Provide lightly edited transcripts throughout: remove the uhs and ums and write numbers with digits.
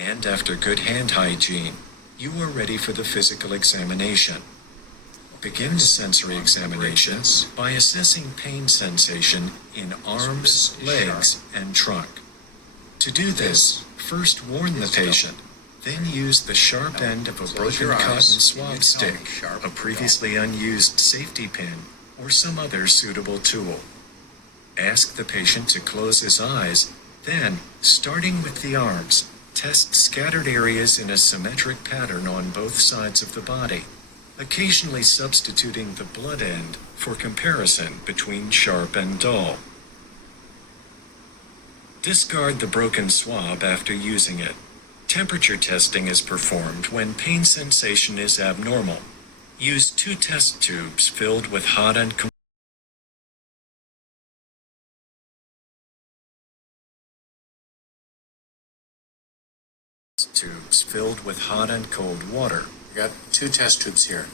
And after good hand hygiene, you are ready for the physical examination. Begin the sensory examination by assessing pain sensation in arms, legs, and trunk. To do this, first warn the patient, then use the sharp end of a broken cotton swab stick, a previously unused safety pin, or some other suitable tool. Ask the patient to close his eyes, then, starting with the arms, test scattered areas in a symmetric pattern on both sides of the body, occasionally substituting the blood end for comparison between sharp and dull. Discard the broken swab after using it. Temperature testing is performed when pain sensation is abnormal. Use 2 test tubes filled with hot and cold water. You got 2 test tubes here.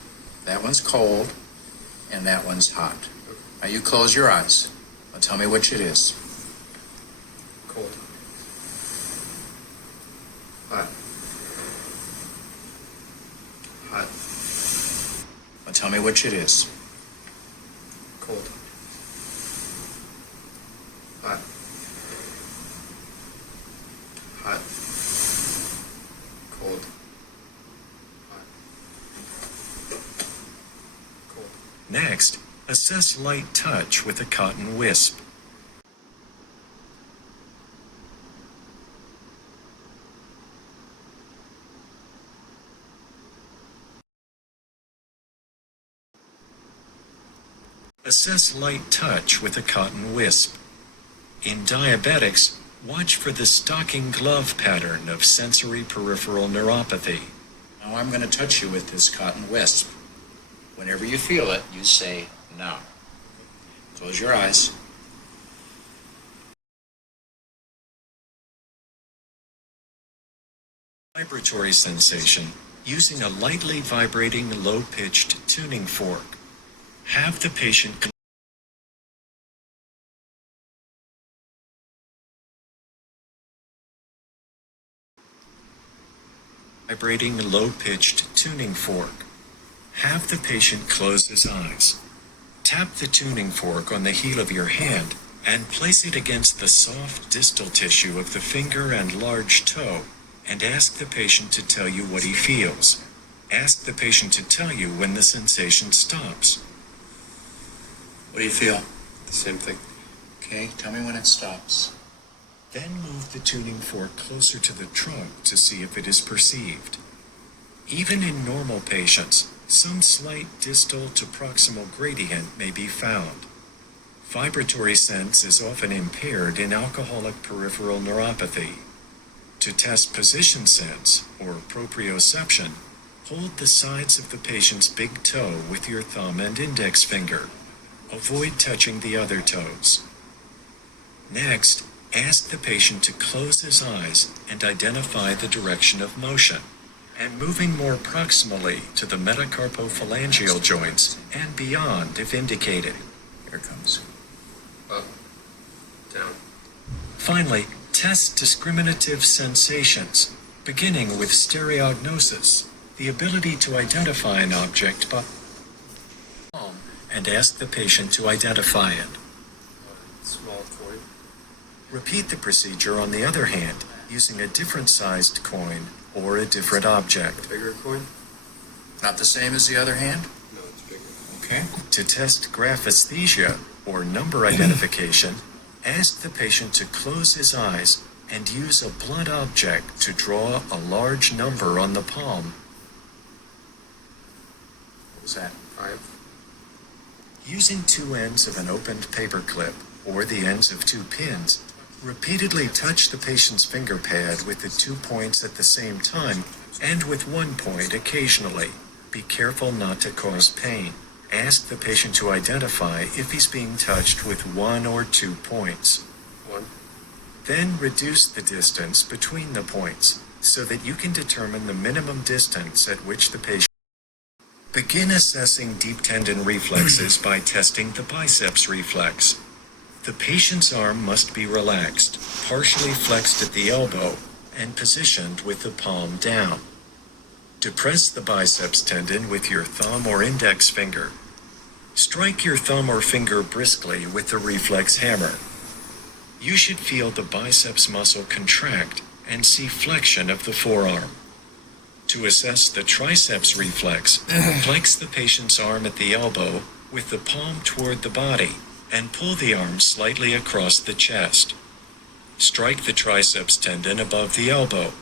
That one's cold, and that one's hot. Now you close your eyes. Now tell me which it is. Cold. Hot. Hot. Now tell me which it is. Cold. Hot. Hot. Cold. Hot. Cold. Next, assess light touch with a cotton wisp. Assess light touch with a cotton wisp. In diabetics, watch for the stocking glove pattern of sensory peripheral neuropathy. Now I'm going to touch you with this cotton wisp. Whenever you feel it, you say no. Close your eyes. Vibratory sensation using a lightly vibrating low-pitched tuning fork. Have the patient vibrating low-pitched tuning fork. Have the patient close his eyes. Tap the tuning fork on the heel of your hand and place it against the soft distal tissue of the finger and large toe, and ask the patient to tell you what he feels. Ask the patient to tell you when the sensation stops. What do you feel? The same thing. Okay, tell me when it stops. Then move the tuning fork closer to the trunk to see if it is perceived. Even in normal patients, some slight distal to proximal gradient may be found. Vibratory sense is often impaired in alcoholic peripheral neuropathy. To test position sense, or proprioception, hold the sides of the patient's big toe with your thumb and index finger. Avoid touching the other toes. Next, ask the patient to close his eyes and identify the direction of motion, and moving more proximally to the metacarpophalangeal joints and beyond if indicated. Here it comes. Up. Down. Finally, test discriminative sensations, beginning with stereognosis, the ability to identify an object by palm, and ask the patient to identify it. Small coin. Repeat the procedure on the other hand, using a different sized coin or a different object. Bigger coin? Not the same as the other hand? No, it's bigger. Okay. To test graphesthesia, or number identification, ask the patient to close his eyes and use a blunt object to draw a large number on the palm. What was that? 5. Using 2 ends of an opened paper clip or the ends of 2 pins, repeatedly touch the patient's finger pad with the 2 points at the same time and with 1 point occasionally. Be careful not to cause pain. Ask the patient to identify if he's being touched with 1 or 2 points. 1. Then reduce the distance between the points so that you can determine the minimum distance at which the patient. Begin assessing deep tendon reflexes by testing the biceps reflex. The patient's arm must be relaxed, partially flexed at the elbow, and positioned with the palm down. Depress the biceps tendon with your thumb or index finger. Strike your thumb or finger briskly with the reflex hammer. You should feel the biceps muscle contract and see flexion of the forearm. To assess the triceps reflex, flex the patient's arm at the elbow with the palm toward the body and pull the arm slightly across the chest. Strike the triceps tendon above the elbow.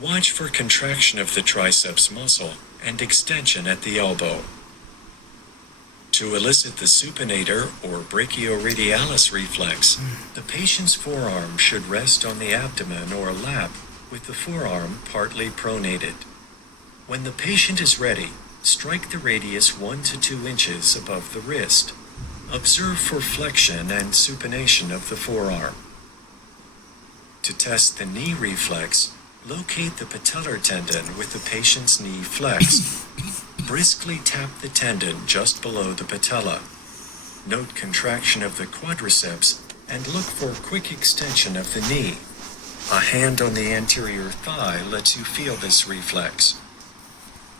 Watch for contraction of the triceps muscle and extension at the elbow. To elicit the supinator or brachioradialis reflex, the patient's forearm should rest on the abdomen or lap with the forearm partly pronated. When the patient is ready, strike the radius 1 to 2 inches above the wrist. Observe for flexion and supination of the forearm. To test the knee reflex, locate the patellar tendon with the patient's knee flexed. Briskly tap the tendon just below the patella. Note contraction of the quadriceps and look for quick extension of the knee. A hand on the anterior thigh lets you feel this reflex.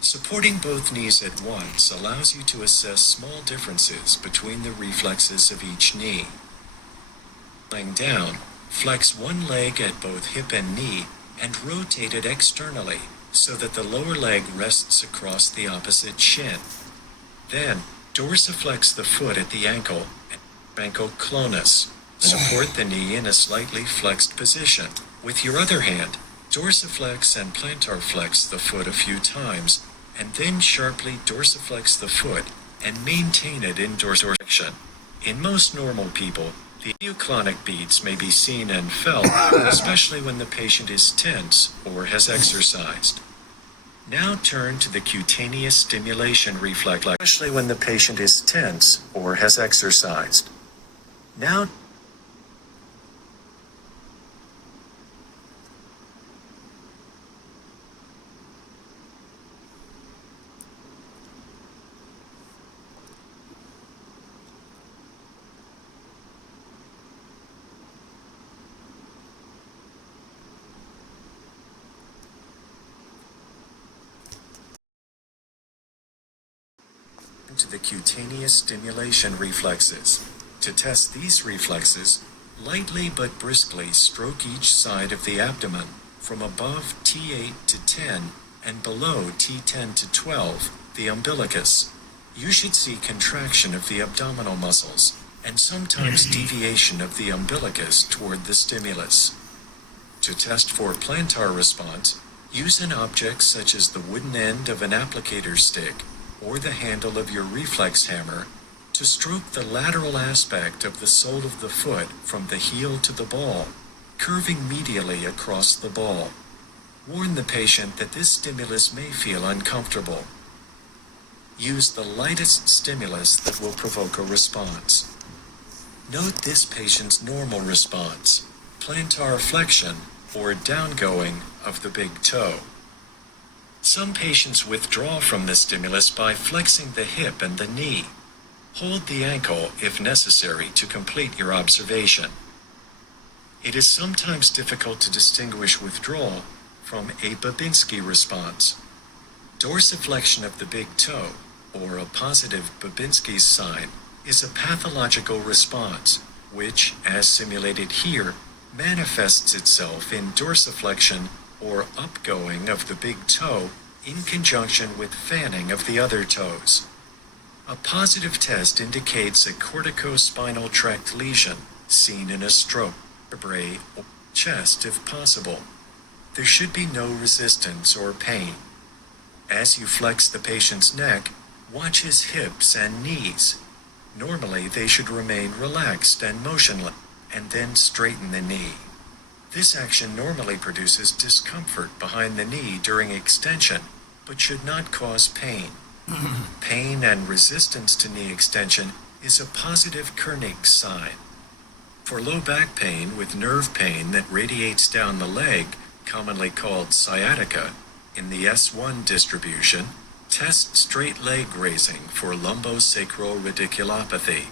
Supporting both knees at once allows you to assess small differences between the reflexes of each knee. Lying down, flex one leg at both hip and knee and rotate it externally so that the lower leg rests across the opposite shin. Then, dorsiflex the foot at the ankle and ankle clonus. Support the knee in a slightly flexed position. With your other hand, dorsiflex and plantar flex the foot a few times, and then sharply dorsiflex the foot and maintain it in dorsiflexion. In most normal people, the euclonic beats may be seen and felt, especially when the patient is tense or has exercised. Now turn to the cutaneous stimulation reflex, especially when the patient is tense or has exercised. Now to the cutaneous stimulation reflexes. To test these reflexes, lightly but briskly stroke each side of the abdomen from above T8 to 10 and below T10 to 12, the umbilicus. You should see contraction of the abdominal muscles and sometimes deviation of the umbilicus toward the stimulus. To test for plantar response, use an object such as the wooden end of an applicator stick or the handle of your reflex hammer to stroke the lateral aspect of the sole of the foot from the heel to the ball, curving medially across the ball. Warn the patient that this stimulus may feel uncomfortable. Use the lightest stimulus that will provoke a response. Note this patient's normal response, plantar flexion or downgoing of the big toe. Some patients withdraw from the stimulus by flexing the hip and the knee. Hold the ankle if necessary to complete your observation. It is sometimes difficult to distinguish withdrawal from a Babinski response. Dorsiflexion of the big toe, or a positive Babinski's sign, is a pathological response, which, as simulated here, manifests itself in dorsiflexion or upgoing of the big toe in conjunction with fanning of the other toes. A positive test indicates a corticospinal tract lesion seen in a stroke, vertebrae, or chest if possible. There should be no resistance or pain. As you flex the patient's neck, watch his hips and knees. Normally they should remain relaxed and motionless, and then straighten the knee. This action normally produces discomfort behind the knee during extension, but should not cause pain. Pain and resistance to knee extension is a positive Koenig's sign. For low back pain with nerve pain that radiates down the leg, commonly called sciatica, in the S1 distribution, test straight leg raising for lumbosacral radiculopathy.